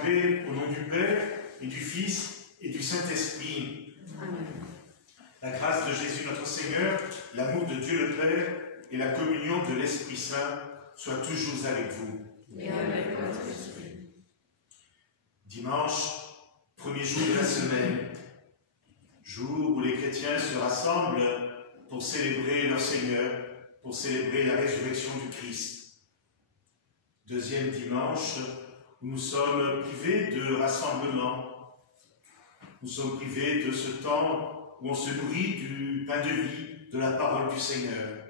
rassemblés au nom du Père et du Fils et du Saint-Esprit. Amen. La grâce de Jésus notre Seigneur, l'amour de Dieu le Père et la communion de l'Esprit Saint soient toujours avec vous. Et avec votre esprit. Dimanche, premier jour de la semaine, jour où les chrétiens se rassemblent pour célébrer leur Seigneur, pour célébrer la résurrection du Christ. Deuxième dimanche, où nous sommes privés de rassemblement. Nous sommes privés de ce temps où on se nourrit du pain de vie, de la parole du Seigneur.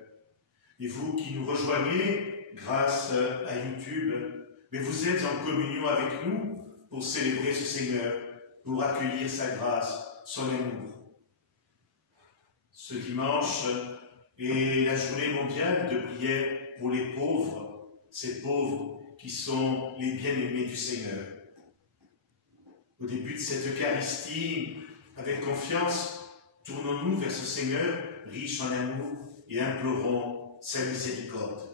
Et vous qui nous rejoignez grâce à YouTube, mais vous êtes en communion avec nous pour célébrer ce Seigneur, pour accueillir sa grâce, son amour. Ce dimanche est la journée mondiale de prière pour les pauvres, ces pauvres qui sont les bien-aimés du Seigneur. Au début de cette Eucharistie, avec confiance, tournons-nous vers ce Seigneur, riche en amour, et implorons sa miséricorde.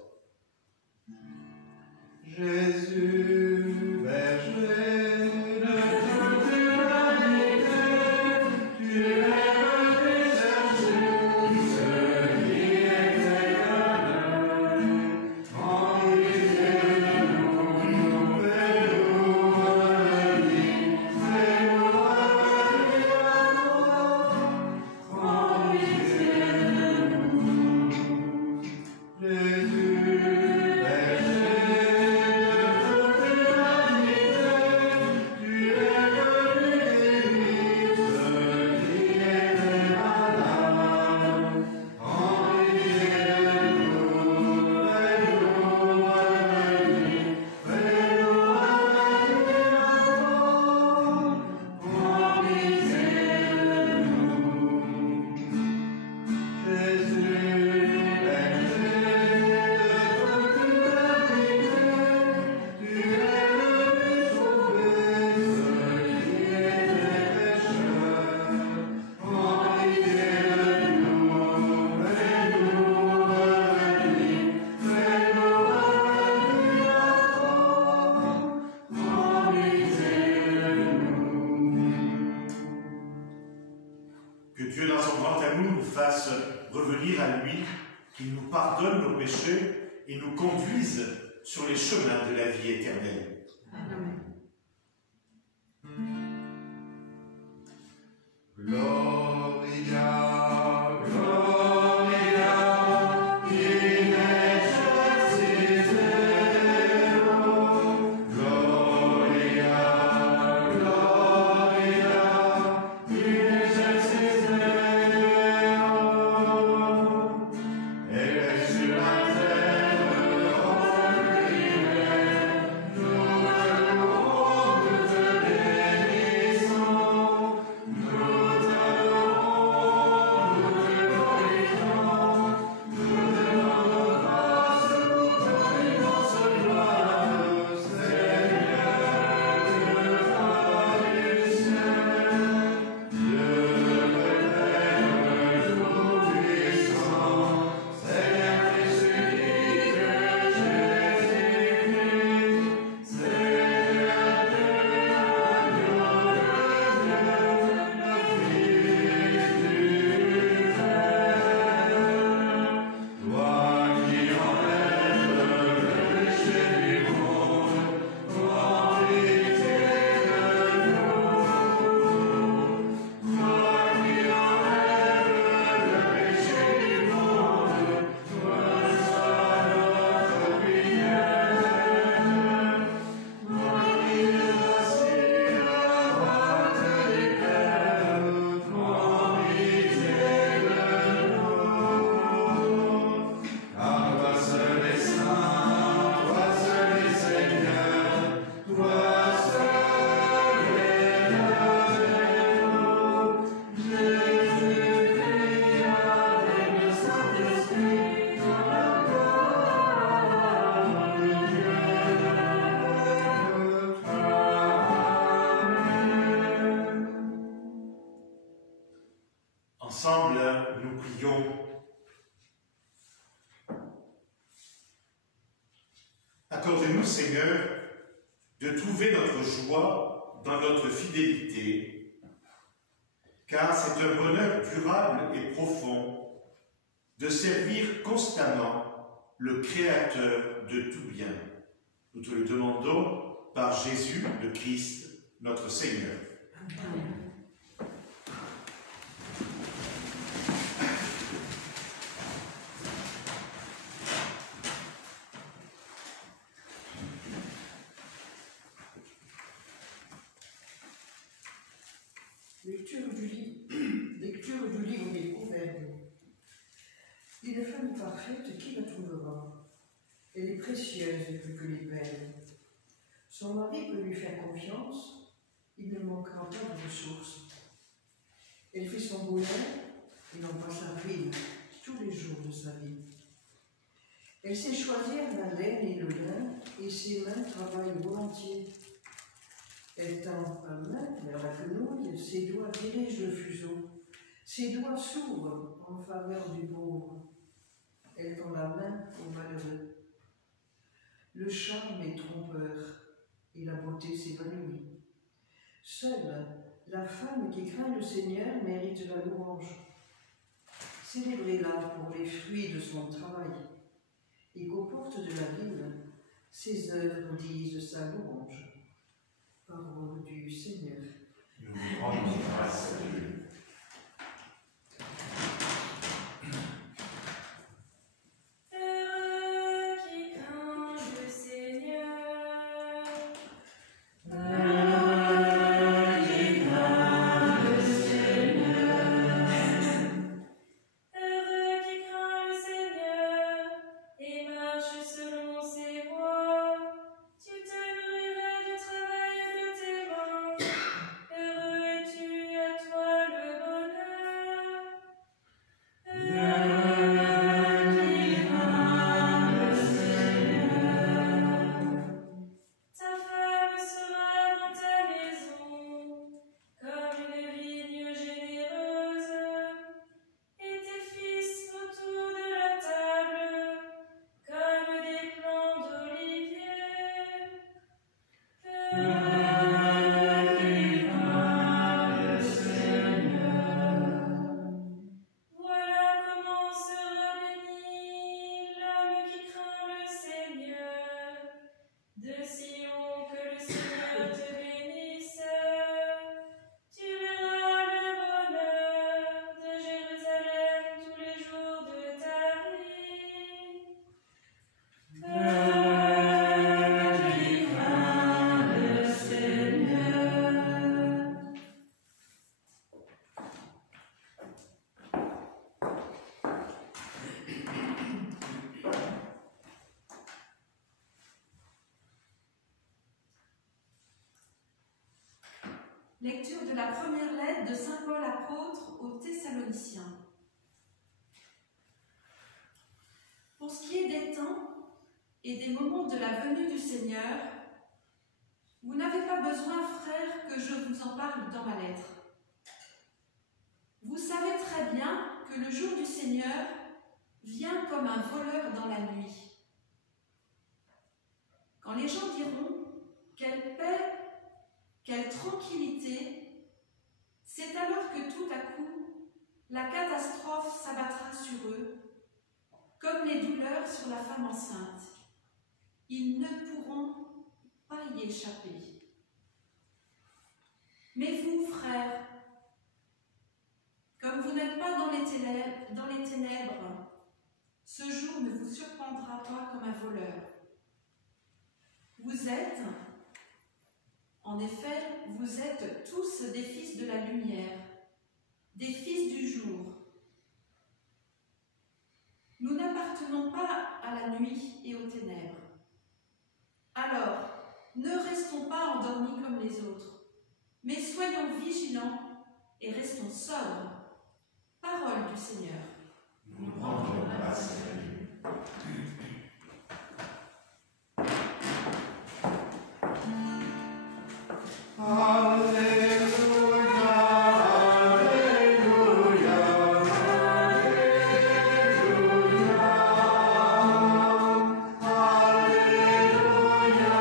Jésus, berger de toute l'humanité, tu es venu chercher celui qui était éternel. En pitié de nous, fais-nous revenir, fais-nous revenir à toi. En pitié de nous, Jésus, berger. Et nous conduise sur les chemins de la vie éternelle. Amen. Gloria, Gloria, in excelsis Deo. Gloria, Gloria, in excelsis Deo. Et sur la terre, nous te louons, nous te bénissons. Ensemble, nous prions. Accorde-nous, Seigneur, de trouver notre joie dans notre fidélité, car c'est un bonheur durable et profond de servir constamment le Créateur de tout bien. Nous te le demandons par Jésus le Christ, notre Seigneur. Amen. Lecture du livre des Proverbes. Une femme parfaite, qui la trouvera? Elle est précieuse plus que les perles. Son mari peut lui faire confiance, il ne manquera pas de ressources. Elle fait son bonheur et n'en passe à rire tous les jours de sa vie. Elle sait choisir la laine et le lin, et ses mains travaillent volontiers. Elle tend un main vers la quenouille, ses doigts dirigent le fuseau, ses doigts s'ouvrent en faveur du pauvre. Elle tend la main au malheureux. Le charme est trompeur et la beauté s'évanouit. Seule la femme qui craint le Seigneur mérite la louange. Célébrez-la pour les fruits de son travail, et qu'aux portes de la ville, ses œuvres disent sa louange. Parole du Seigneur. Nous rendons grâce à Dieu. Lecture de la première lettre de saint Paul apôtre aux Thessaloniciens. Pour ce qui est des temps et des moments de la venue du Seigneur, vous n'avez pas besoin, frères, que je vous en parle dans ma lettre. Vous savez très bien que le jour du Seigneur vient comme un voleur dans la nuit. Quand les gens diront « quelle paix !» quelle tranquillité, c'est alors que tout à coup, la catastrophe s'abattra sur eux, comme les douleurs sur la femme enceinte. Ils ne pourront pas y échapper. Mais vous, frères, comme vous n'êtes pas dans les ténèbres, ce jour ne vous surprendra pas comme un voleur. En effet, vous êtes tous des fils de la lumière, des fils du jour. Nous n'appartenons pas à la nuit et aux ténèbres. Alors, ne restons pas endormis comme les autres, mais soyons vigilants et restons sobres. Parole du Seigneur. Nous rendons grâce à Dieu. Alléluia, Alléluia, Alléluia.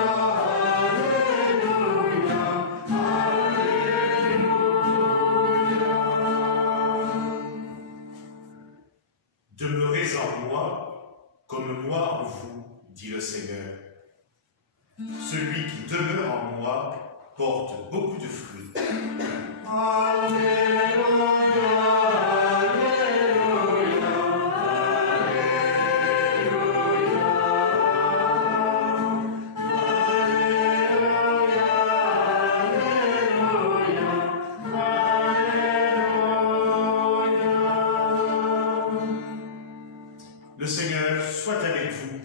toi, comme moi en vous, dit le Seigneur. Celui qui demeure en moi porte beaucoup de fruits. Le Seigneur soit avec vous.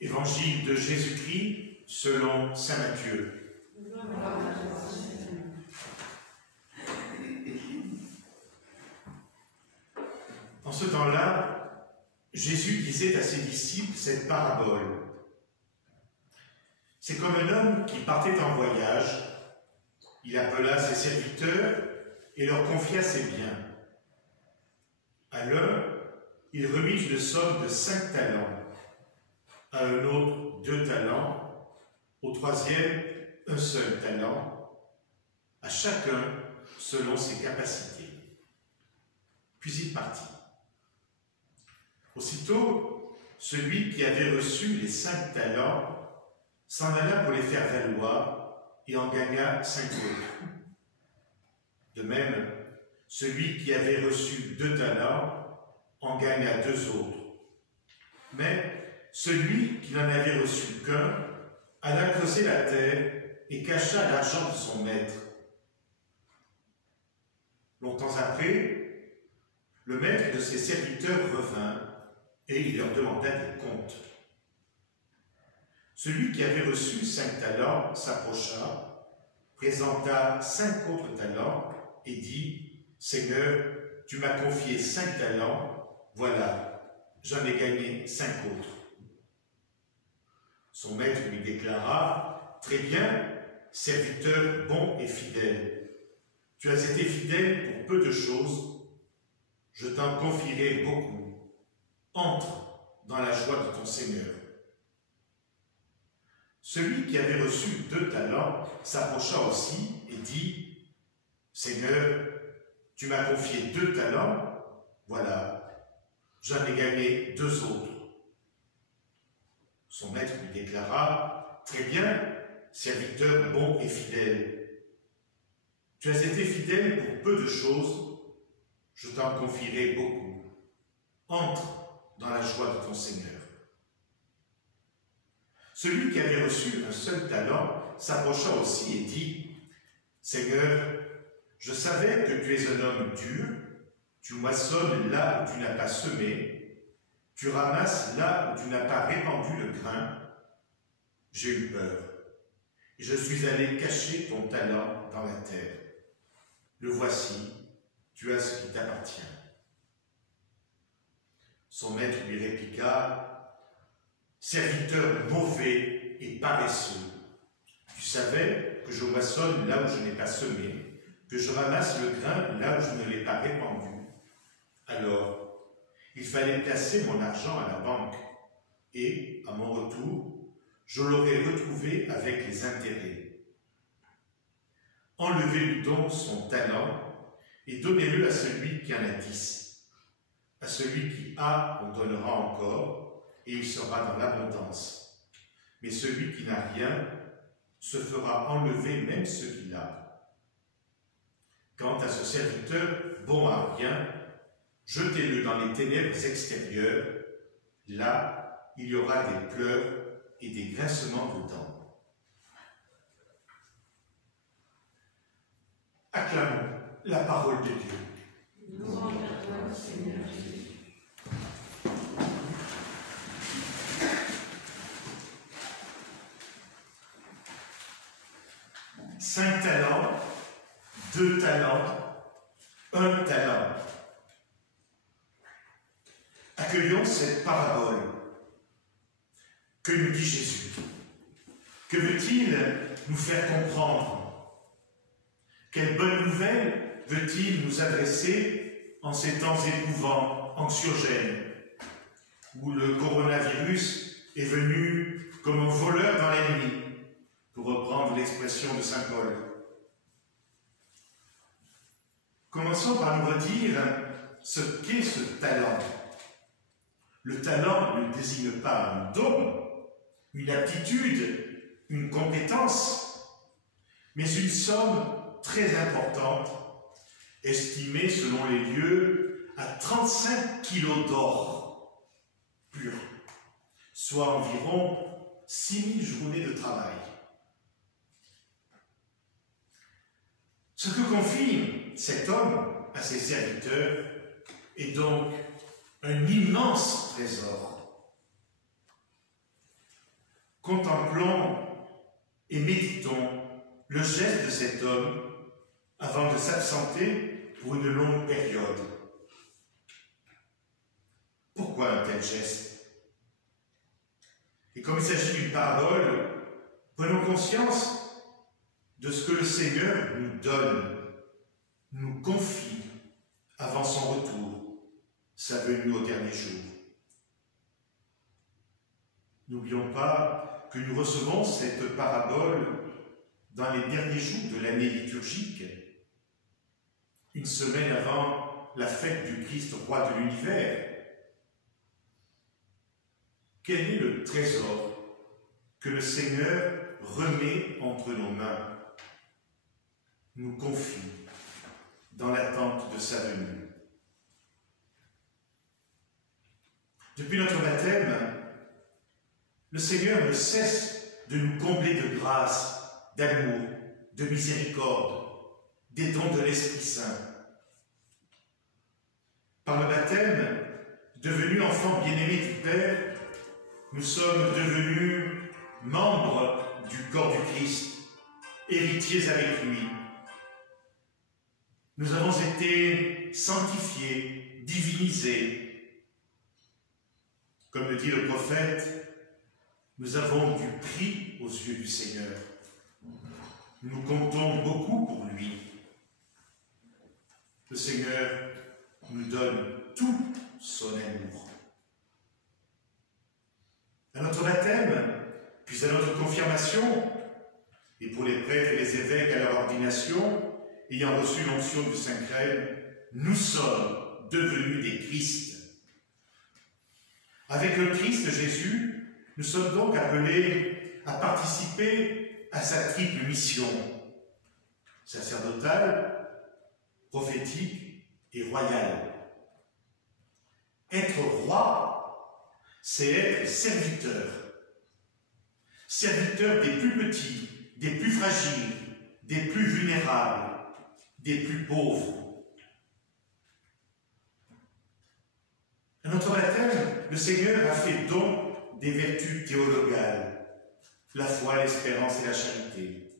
Évangile de Jésus-Christ selon saint Matthieu. En ce temps-là, Jésus disait à ses disciples cette parabole. C'est comme un homme qui partait en voyage. Il appela ses serviteurs et leur confia ses biens. À l'un, il remit une somme de 5 talents, à un autre 2 talents, au troisième 1 seul talent, à chacun selon ses capacités. Puis il partit. Aussitôt, celui qui avait reçu les 5 talents s'en alla pour les faire valoir et en gagna 5 autres. De même, celui qui avait reçu 2 talents en gagna 2 autres. Mais celui qui n'en avait reçu qu'un alla creuser la terre et cacha l'argent de son maître. Longtemps après, le maître de ses serviteurs revint et il leur demanda des comptes. Celui qui avait reçu 5 talents s'approcha, présenta 5 autres talents et dit « Seigneur, tu m'as confié 5 talents, voilà, j'en ai gagné 5 autres. » Son maître lui déclara « Très bien, serviteur bon et fidèle. Tu as été fidèle pour peu de choses, je t'en confierai beaucoup. Entre dans la joie de ton Seigneur. » Celui qui avait reçu 2 talents s'approcha aussi et dit « Seigneur, tu m'as confié 2 talents, voilà, j'en ai gagné 2 autres. » Son maître lui déclara « Très bien, serviteur bon et fidèle. Tu as été fidèle pour peu de choses, je t'en confierai beaucoup. Entre dans la joie de ton Seigneur. » Celui qui avait reçu un seul talent s'approcha aussi et dit « Seigneur, je savais que tu es un homme dur, tu moissonnes là où tu n'as pas semé, tu ramasses là où tu n'as pas répandu le grain. J'ai eu peur, et je suis allé cacher ton talent dans la terre. Le voici, tu as ce qui t'appartient. » Son maître lui répliqua « Serviteur mauvais et paresseux, tu savais que je moissonne là où je n'ai pas semé, que je ramasse le grain là où je ne l'ai pas répandu. Alors, il fallait placer mon argent à la banque, et, à mon retour, je l'aurais retrouvé avec les intérêts. Enlevez-lui donc son talent et donnez-le à celui qui en a 10. À celui qui a, on donnera encore, et il sera dans l'abondance. Mais celui qui n'a rien se fera enlever même ce qu'il a. Quant à ce serviteur bon à rien, jetez-le dans les ténèbres extérieures. Là, il y aura des pleurs et des grincements de dents. » Acclamons la parole de Dieu. Louange à toi, Seigneur Jésus. 5 talents, 2 talents, 1 talent. Accueillons cette parabole. Que nous dit Jésus? Que veut-il nous faire comprendre? Quelle bonne nouvelle veut-il nous adresser en ces temps éprouvants, anxiogènes, où le coronavirus est venu comme un voleur dans la nuit, pour reprendre l'expression de saint Paul? Commençons par nous redire ce qu'est ce talent. Le talent ne désigne pas un don, une aptitude, une compétence, mais une somme très importante, estimée selon les lieux à 35 kilos d'or pur, soit environ 6000 journées de travail. Ce que confie cet homme à ses serviteurs est donc un immense trésor. Contemplons et méditons le geste de cet homme avant de s'absenter pour une longue période. Pourquoi un tel geste? Et comme il s'agit d'une parabole, prenons conscience de ce que le Seigneur nous donne, nous confie avant son retour, sa venue au dernier jour. N'oublions pas que nous recevons cette parabole dans les derniers jours de l'année liturgique, une semaine avant la fête du Christ roi de l'univers. Quel est le trésor que le Seigneur remet entre nos mains, nous confie dans l'attente de sa venue? Depuis notre baptême, le Seigneur ne cesse de nous combler de grâce, d'amour, de miséricorde, des dons de l'Esprit Saint. Par le baptême, devenus enfants bien-aimés du Père, nous sommes devenus membres du corps du Christ, héritiers avec lui. Nous avons été sanctifiés, divinisés. Comme le dit le prophète, nous avons du prix aux yeux du Seigneur. Nous comptons beaucoup pour lui. Le Seigneur nous donne tout son amour. À notre baptême, puis à notre confirmation, et pour les prêtres et les évêques à leur ordination, ayant reçu l'onction du Saint-Crème, nous sommes devenus des Christ. Avec le Christ Jésus, nous sommes donc appelés à participer à sa triple mission, sacerdotale, prophétique et royale. Être roi, c'est être serviteur. Serviteur des plus petits, des plus fragiles, des plus vulnérables, des plus pauvres. À notre baptême, le Seigneur a fait don des vertus théologales, la foi, l'espérance et la charité.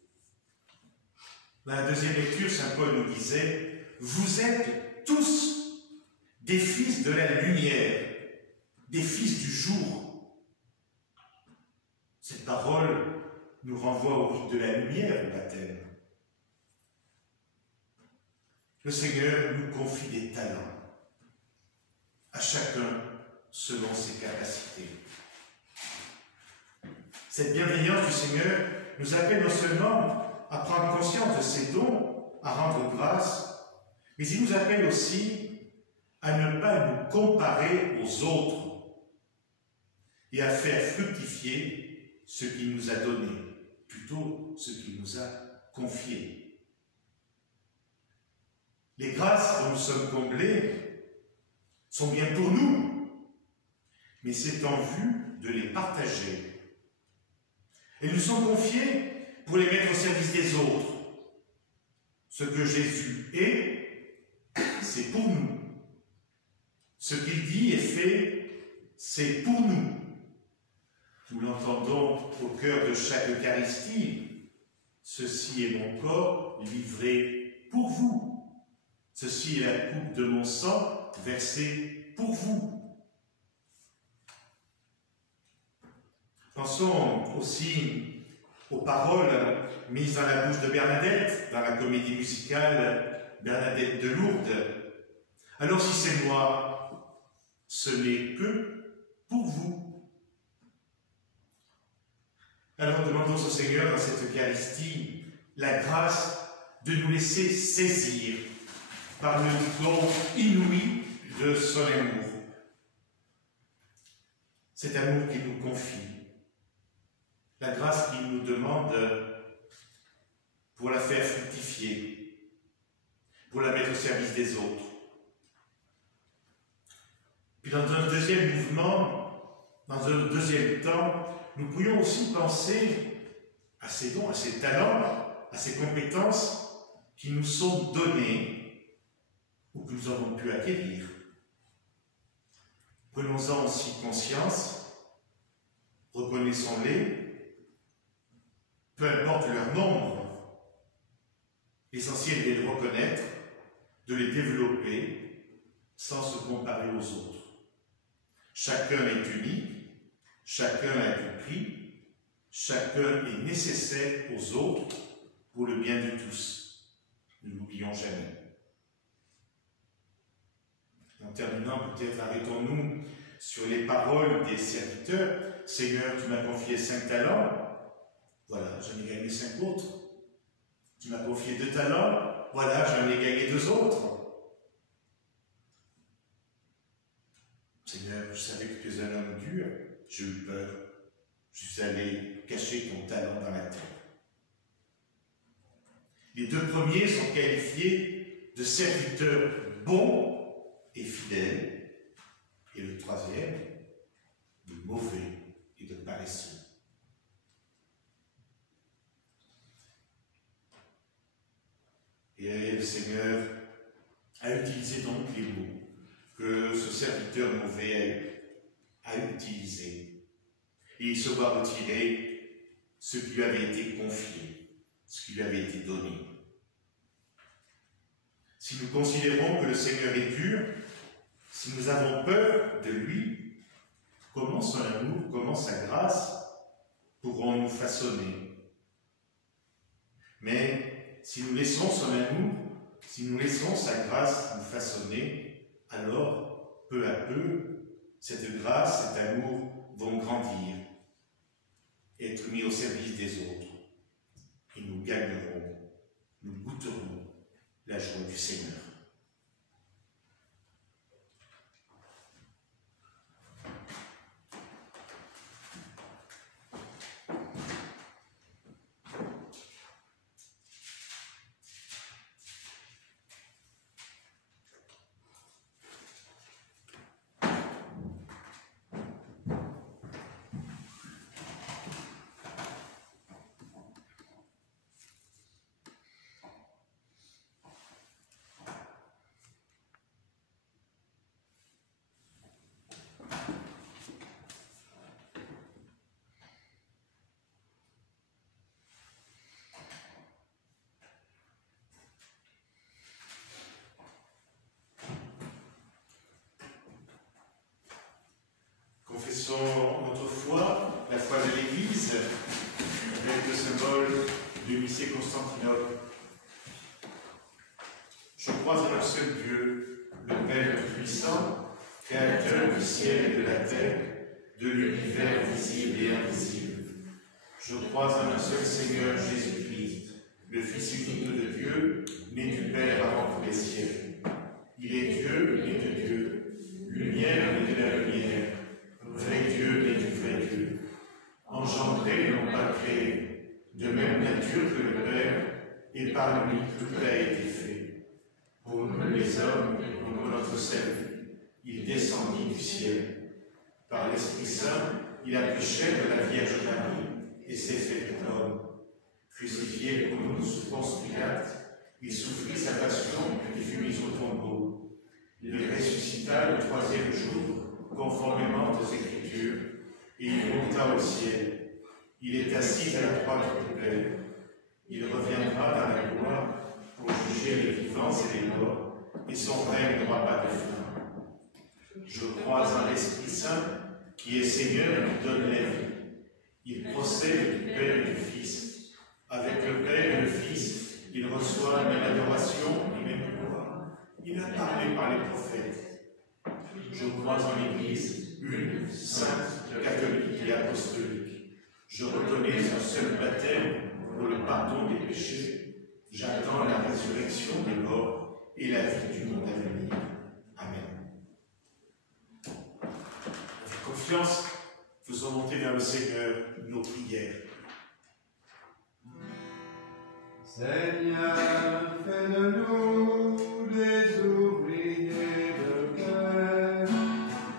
Dans la deuxième lecture, saint Paul nous disait « Vous êtes tous des fils de la lumière, des fils du jour. » Cette parole nous renvoie au rite de la lumière, le baptême. Le Seigneur nous confie des talents, à chacun selon ses capacités. Cette bienveillance du Seigneur nous appelle non seulement à prendre conscience de ses dons, à rendre grâce, mais il nous appelle aussi à ne pas nous comparer aux autres et à faire fructifier ce qu'il nous a donné, plutôt ce qu'il nous a confié. Les grâces dont nous sommes comblés sont bien pour nous, mais c'est en vue de les partager. Elles nous sont confiées pour les mettre au service des autres. Ce que Jésus est, c'est pour nous. Ce qu'il dit et fait, c'est pour nous. Nous l'entendons au cœur de chaque Eucharistie. Ceci est mon corps livré pour vous. Ceci est la coupe de mon sang versée pour vous. Pensons aussi aux paroles mises dans la bouche de Bernadette, dans la comédie musicale Bernadette de Lourdes. Alors si c'est moi, ce n'est que pour vous. Alors demandons au Seigneur dans cette Eucharistie la grâce de nous laisser saisir par le don inouï de son amour. Cet amour qu'il nous confie, la grâce qu'il nous demande pour la faire fructifier, pour la mettre au service des autres. Puis dans un deuxième mouvement, dans un deuxième temps, nous pourrions aussi penser à ces dons, à ces talents, à ces compétences qui nous sont donnés ou que nous avons pu acquérir. Prenons-en aussi conscience, reconnaissons-les, peu importe leur nombre. L'essentiel est de les reconnaître, de les développer sans se comparer aux autres. Chacun est unique, chacun a du prix, chacun est nécessaire aux autres pour le bien de tous. Ne l'oublions jamais. En terminant, peut-être arrêtons-nous sur les paroles des serviteurs. Seigneur, tu m'as confié 5 talents, voilà, j'en ai gagné 5 autres. Tu m'as confié 2 talents, voilà, j'en ai gagné 2 autres. Seigneur, je savais que tu es un homme dur, j'ai eu peur. Je suis allé cacher ton talent dans la terre. Les 2 premiers sont qualifiés de serviteurs bons et fidèles, et le 3e, de mauvais et de paresseux. Et le Seigneur a utilisé donc les mots que ce serviteur mauvais a utilisés. Et il se voit retirer ce qui lui avait été confié, ce qui lui avait été donné. Si nous considérons que le Seigneur est dur, si nous avons peur de lui, comment son amour, comment sa grâce pourront nous façonner? Mais si nous laissons son amour, si nous laissons sa grâce nous façonner, alors, peu à peu, cette grâce, cet amour vont grandir, être mis au service des autres. Et nous gagnerons, nous goûterons la joie du Seigneur. Confessons notre foi, la foi de l'Église, avec le symbole du lycée Constantinople. Je crois en un seul Dieu, le Père Tout-Puissant, Créateur du ciel et de la terre, de l'univers visible et invisible. Je crois en un seul Seigneur Jésus-Christ, le Fils unique de Dieu, né du Père avant tous les siècles. Il est Dieu et de Dieu, lumière et de la lumière, vrai Dieu et du vrai Dieu, engendré et non pas créé, de même nature que le Père, et par lui tout a été fait. Pour nous les hommes et pour notre salut, il descendit du ciel. Par l'Esprit Saint, il a péché de la Vierge Marie et s'est fait homme. Crucifié pour nous sous Ponce Pilate, il souffrit sa passion et fut mis au tombeau. Il ressuscita le 3e jour, conformément aux Écritures, et il monta au ciel. Il est assis à la droite du Père. Il reviendra dans la gloire pour juger les vivants et les morts, et son règne n'aura pas de fin. Je crois en l'Esprit Saint, qui est Seigneur et qui donne la vie. Il procède du Père et du Fils. Avec le Père et le Fils, il reçoit la même adoration et même gloire. Il a parlé par les prophètes. Je crois en l'Église, une, sainte, catholique et apostolique. Je reconnais un seul baptême pour le pardon des péchés. J'attends la résurrection des morts et la vie du monde à venir. Amen. confiance, faisons monter vers le Seigneur nos prières. Seigneur, fais de nous des ouvriers de cœur.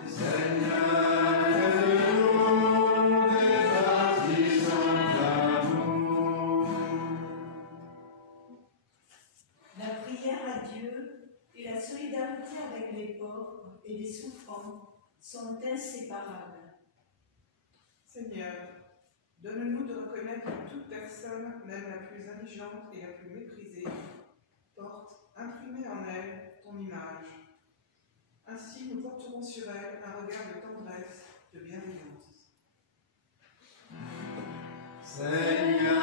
Seigneur, fais de nous des partisans d'amour. La prière à Dieu et la solidarité avec les pauvres et les souffrants sont inséparables. Seigneur, donne-nous de reconnaître que toute personne, même la plus indigente et la plus méprisée, porte, imprimée en elle, ton image. Ainsi, nous porterons sur elle un regard de tendresse, de bienveillance. Seigneur,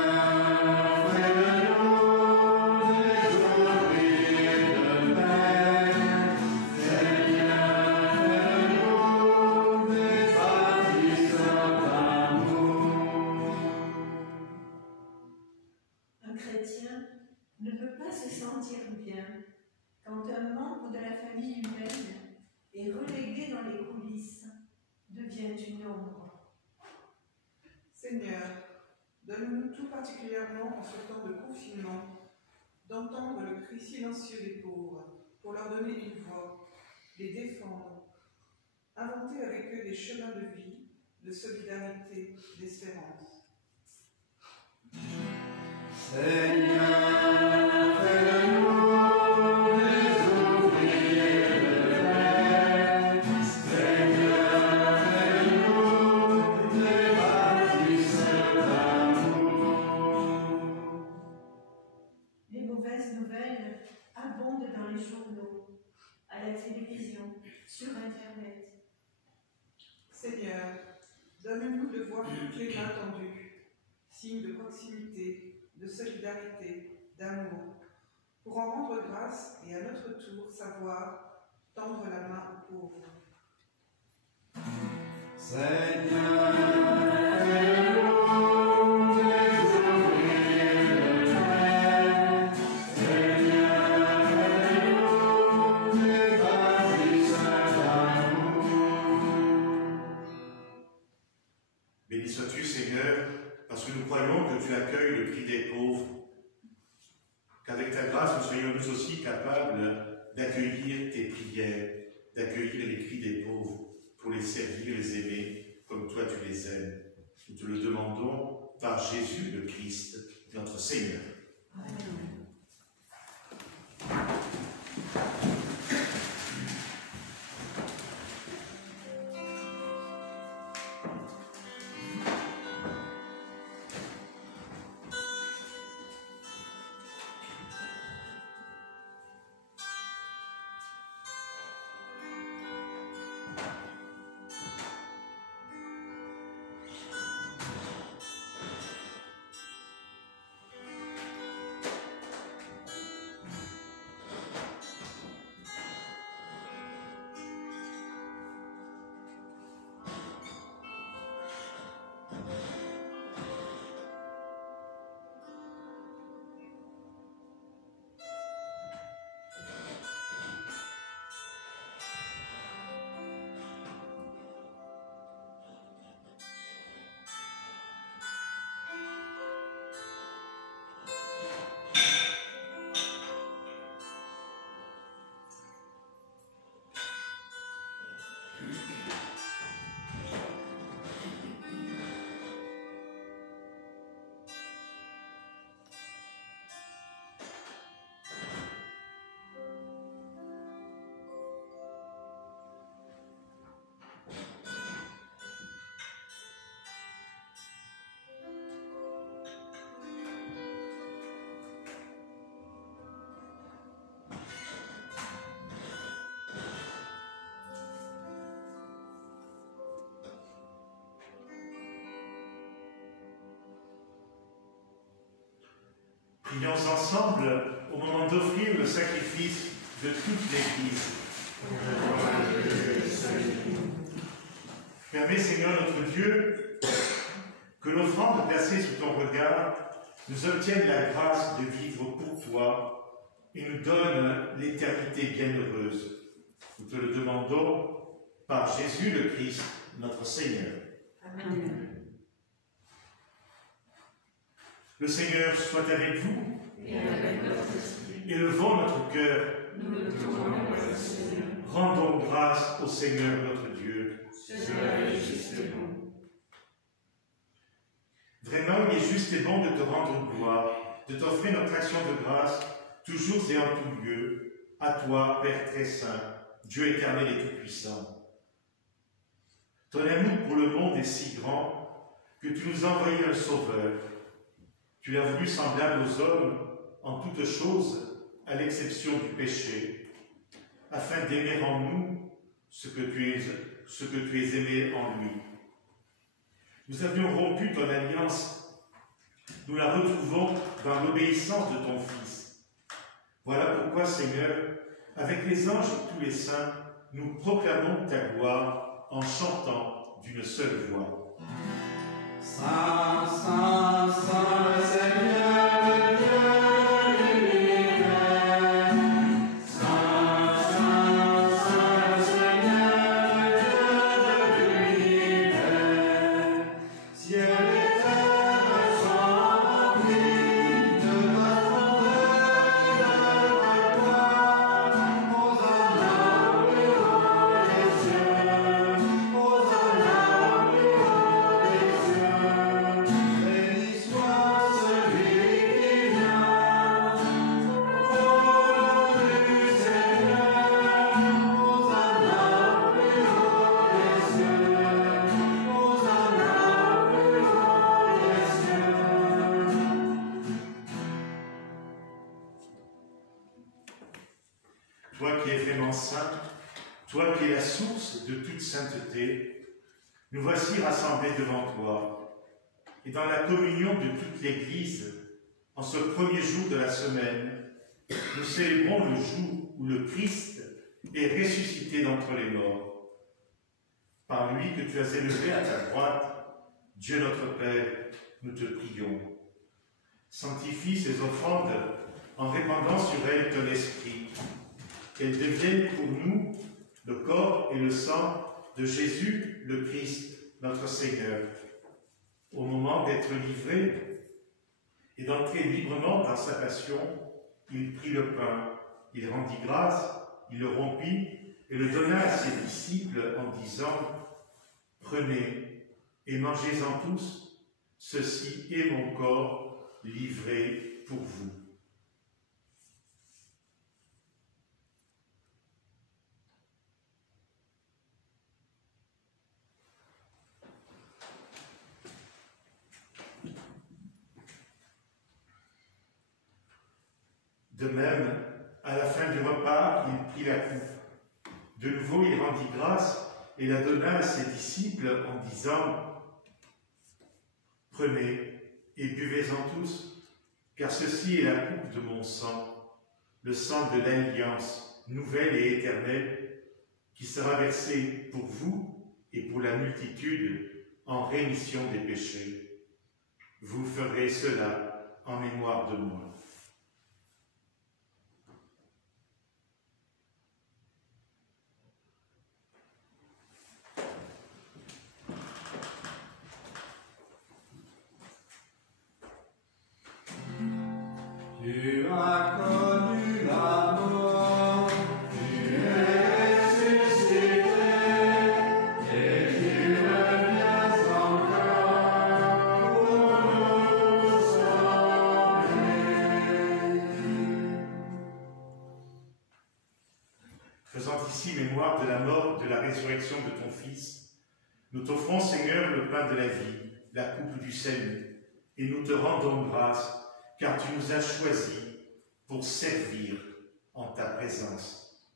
fais de nous des ouvriers de paix. Seigneur, fais de nous des partisans d'amour. Un chrétien ne peut pas se sentir bien quand un membre de la famille humaine est relégué dans les coulisses, devient une ombre. Seigneur, donne-nous tout particulièrement en ce temps de confinement, d'entendre le cri silencieux des pauvres, pour leur donner une voix, les défendre, inventer avec eux des chemins de vie, de solidarité, d'espérance. Seigneur, fais de nous des ouvriers de paix. Seigneur, fais de nous des bâtisseurs d'amour. Les mauvaises nouvelles abondent dans les journaux, à la télévision, sur Internet. Seigneur, donne-nous de voir toutes les mains tendues, signes de proximité, de solidarité, d'amour, pour en rendre grâce et à notre tour savoir tendre la main aux pauvres. Seigneur, fais de nous des ouvriers de paix. Seigneur, fais de nous des bâtisseurs d'amour. Béni sois-tu, Seigneur, parce que nous croyons que tu accueilles le cri des pauvres, qu'avec ta grâce, nous soyons nous aussi capables d'accueillir tes prières, d'accueillir les cris des pauvres, pour les servir, les aimer, comme toi tu les aimes. Nous te le demandons par Jésus le Christ, notre Seigneur. Amen. Prions ensemble au moment d'offrir le sacrifice de toute l'Église. Permets, Seigneur notre Dieu, que l'offrande placée sous ton regard nous obtienne la grâce de vivre pour toi et nous donne l'éternité bienheureuse. Nous te le demandons par Jésus le Christ, notre Seigneur. Amen. Le Seigneur soit avec vous. Et avec votre esprit, Élevons notre cœur. nous le tournons vers le Seigneur. Rendons grâce au Seigneur notre Dieu. Cela est juste et bon. Vraiment, il est juste et bon de te rendre gloire, de t'offrir notre action de grâce, toujours et en tout lieu, à toi, Père très saint, Dieu éternel et tout-puissant. Ton amour pour le monde est si grand que tu nous as envoyé un sauveur. Tu l'as voulu semblable aux hommes en toutes choses, à l'exception du péché, afin d'aimer en nous ce que tu es aimé en lui. Nous avions rompu ton alliance. Nous la retrouvons dans l'obéissance de ton Fils. Voilà pourquoi, Seigneur, avec les anges et tous les saints, nous proclamons ta gloire en chantant d'une seule voix. Saint, Saint, Saint, le Seigneur, Dieu de l'univers. Saint, Saint, Saint, le Seigneur, Dieu de l'univers. Ciel et terre sont remplis de ta splendeur et de ta gloire. Hosanna au plus haut des cieux. Hosanna au plus haut des cieux. Béni soit celui qui vient au nom du Seigneur. Hosanna au plus haut des cieux. Hosanna au plus haut des cieux. Toi qui es vraiment saint, toi qui es la source de toute sainteté, nous voici rassemblés devant toi. Et dans la communion de toute l'Église, en ce premier jour de la semaine, nous célébrons le jour où le Christ est ressuscité d'entre les morts. Par lui que tu as élevé à ta droite, Dieu notre Père, nous te prions. Sanctifie ces offrandes en répandant sur elles ton esprit, qu'elles deviennent pour nous le corps et le sang de Jésus le Christ, notre Seigneur. Au moment d'être livré et d'entrer librement dans sa passion, il prit le pain, il rendit grâce, il le rompit et le donna à ses disciples en disant : « Prenez et mangez-en tous, ceci est mon corps livré pour vous. » De même, à la fin du repas, il prit la coupe. De nouveau, il rendit grâce et la donna à ses disciples en disant : « Prenez et buvez-en tous, car ceci est la coupe de mon sang, le sang de l'alliance nouvelle et éternelle, qui sera versé pour vous et pour la multitude en rémission des péchés. Vous ferez cela en mémoire de moi. » Tu as connu la mort, tu es ressuscité, et tu reviens encore pour nous sauver. Faisant ici mémoire de la mort et de la résurrection de ton Fils, nous t'offrons, Seigneur, le pain de la vie, la coupe du salut, et nous te rendons grâce, car tu nous as choisis pour servir en ta présence.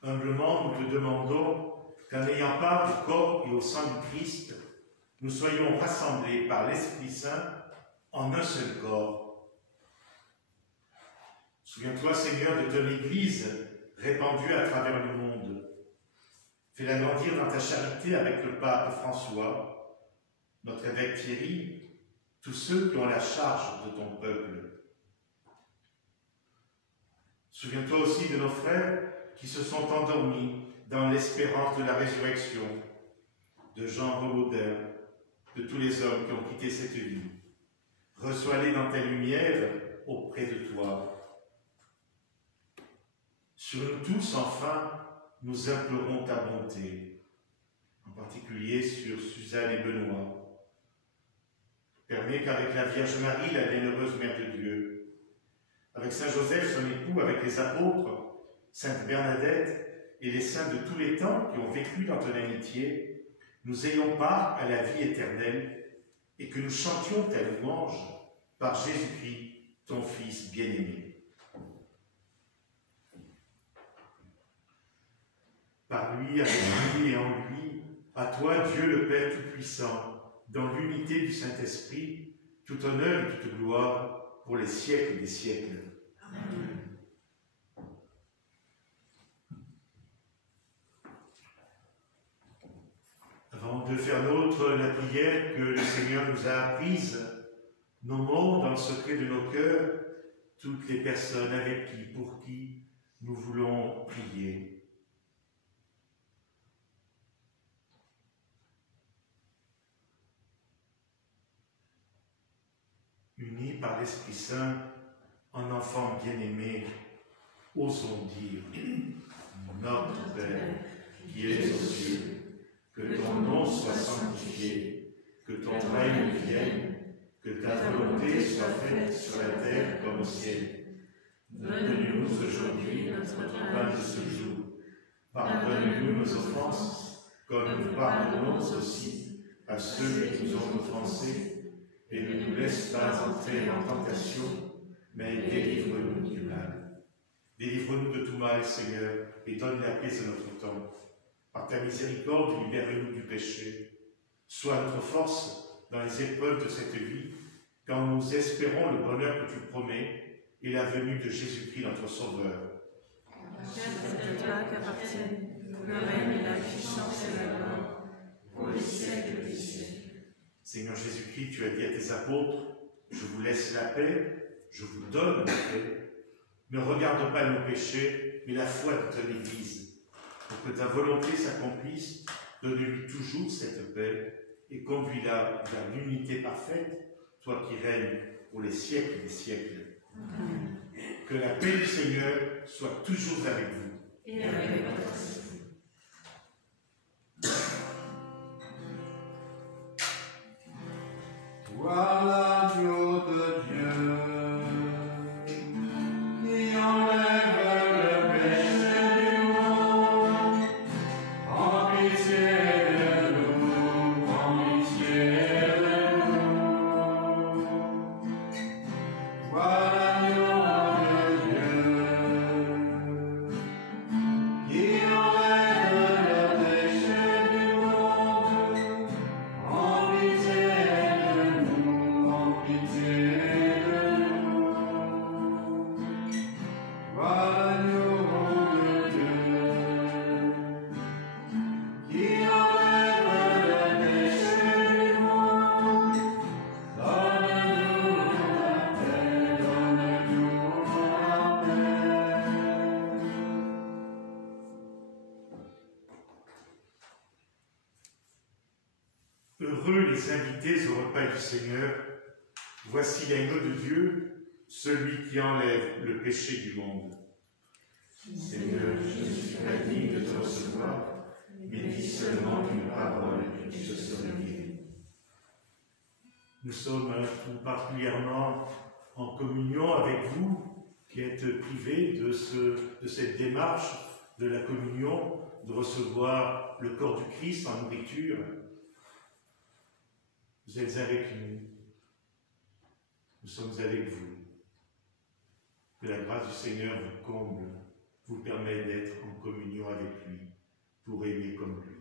Humblement, nous te demandons qu'en ayant part du corps et au sang du Christ, nous soyons rassemblés par l'Esprit Saint en un seul corps. Souviens-toi, Seigneur, de ton Église répandue à travers le monde. Fais-la grandir dans ta charité avec le pape François, notre évêque Thierry, tous ceux qui ont la charge de ton peuple. Souviens-toi aussi de nos frères qui se sont endormis dans l'espérance de la résurrection de Jean Rebaudin, de tous les hommes qui ont quitté cette vie. Reçois-les dans ta lumière auprès de toi. Sur nous tous, enfin, nous implorons ta bonté, en particulier sur Suzanne et Benoît. Permets qu'avec la Vierge Marie, la bienheureuse Mère de Dieu, avec Saint Joseph, son époux, avec les apôtres, Sainte Bernadette et les saints de tous les temps qui ont vécu dans ton amitié, nous ayons part à la vie éternelle et que nous chantions ta louange par Jésus-Christ, ton Fils bien-aimé. Par lui, avec lui et en lui, à toi, Dieu le Père Tout-Puissant, dans l'unité du Saint-Esprit, tout honneur et toute gloire pour les siècles des siècles. Amen. Avant de faire nôtre la prière que le Seigneur nous a apprise, nommons dans le secret de nos cœurs toutes les personnes avec qui, pour qui nous voulons prier. Unis par l'Esprit Saint, en enfants bien-aimés, osons dire « Notre Père, qui es aux cieux, que ton nom soit sanctifié, que ton règne vienne, que ta volonté soit faite sur la terre comme au ciel. Donne-nous aujourd'hui notre pain de ce jour. Pardonne-nous nos offenses, comme nous pardonnons aussi à ceux qui nous ont offensés. Et ne nous laisse pas entrer en tentation, mais délivre-nous du mal. Délivre-nous de tout mal, Seigneur, et donne la paix à notre temps. Par ta miséricorde, libère-nous du péché. Sois notre force dans les épreuves de cette vie, quand nous espérons le bonheur que tu promets et la venue de Jésus-Christ, notre Sauveur. C'est à toi qu'appartiennent le règne et la puissance et la gloire pour les siècles des siècles. Seigneur Jésus-Christ, tu as dit à tes apôtres, je vous laisse la paix, je vous donne la paix. Ne regarde pas nos péchés, mais la foi de ton Église. Pour que ta volonté s'accomplisse, donne-lui toujours cette paix et conduis-la vers l'unité parfaite, toi qui règnes pour les siècles des siècles. Amen. Que la paix du Seigneur soit toujours avec vous. Et avec votre esprit. Vois l'agneau de Dieu qui enlève le péché du monde. En pitié de nous, en pitié de nous. Vois l'agneau de Dieu qui enlève le péché du monde. En pitié de nous, en pitié de nous. Vois l'agneau de Dieu qui enlève le péché du monde. Donne-nous la paix, donne-nous la paix. Heureux les invités au repas du Seigneur, voici l'agneau de Dieu, celui qui enlève le péché du monde. Seigneur, je ne suis pas digne de te recevoir, mais dis seulement une parole et je serai guéri. Nous sommes tout particulièrement en communion avec vous qui êtes privés de cette démarche de la communion, de recevoir le corps du Christ en nourriture. Vous êtes avec nous. Nous sommes avec vous. Que la grâce du Seigneur vous comble, vous permet d'être en communion avec lui, pour aimer comme lui.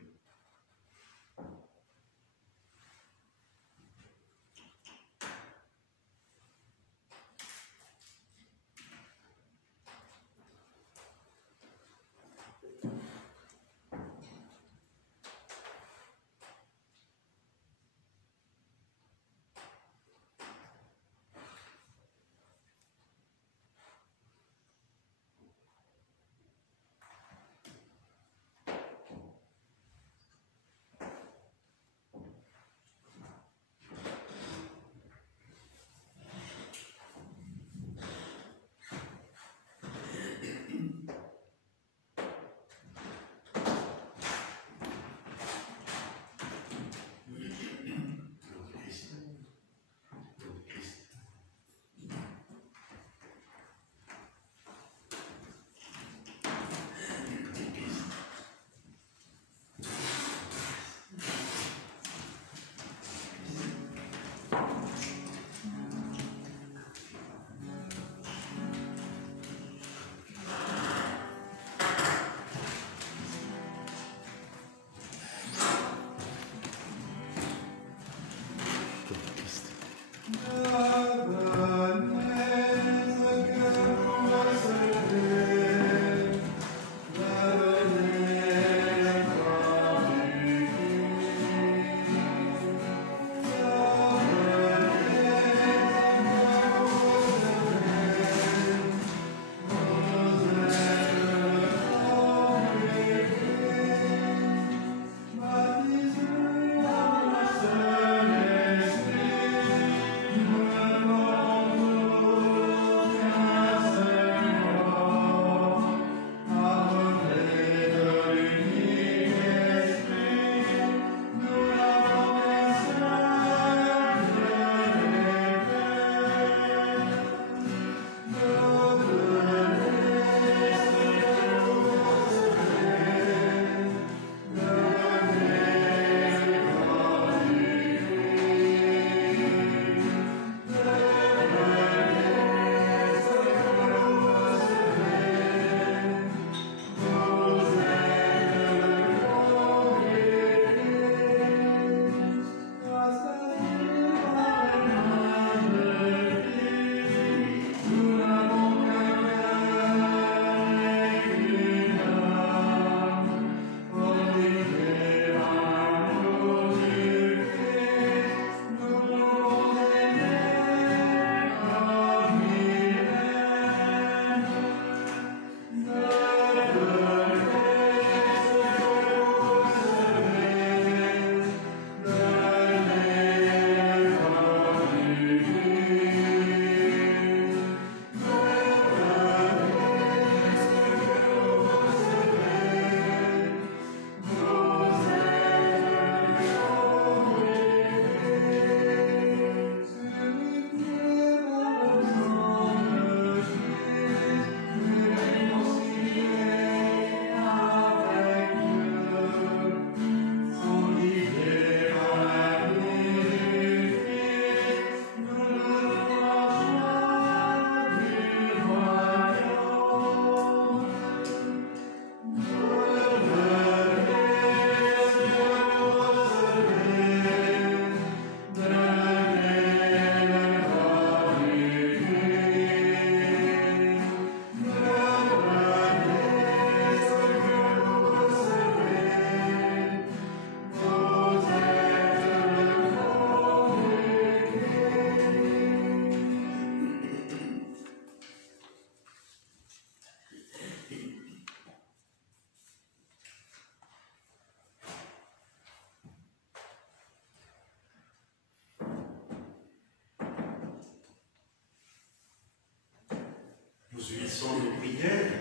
Unissons nos prières.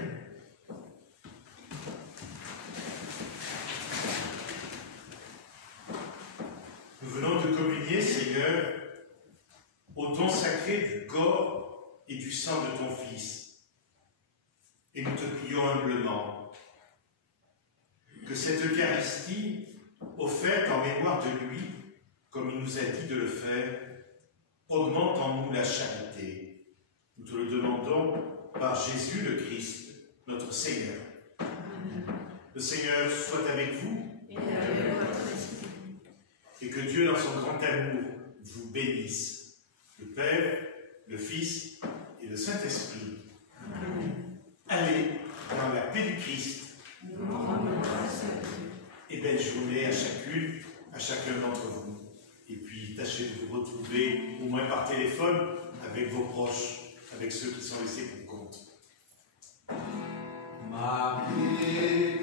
Nous venons de communier, Seigneur, au don sacré du corps et du sang de ton Fils. Et nous te prions humblement que cette Eucharistie, offerte en mémoire de lui, comme il nous a dit de le faire, augmente en nous la charité. Nous te le demandons par Jésus le Christ, notre Seigneur. Le Seigneur soit avec vous Et avec votre esprit. et que Dieu, dans son grand amour, vous bénisse, le Père, le Fils et le Saint-Esprit. Allez dans la paix du Christ. Nous rendons grâce à Dieu. Et belle journée à chacune, à chacun d'entre vous. Et puis, tâchez de vous retrouver, au moins par téléphone, avec vos proches, avec ceux qui sont laissés pour compte. Marie,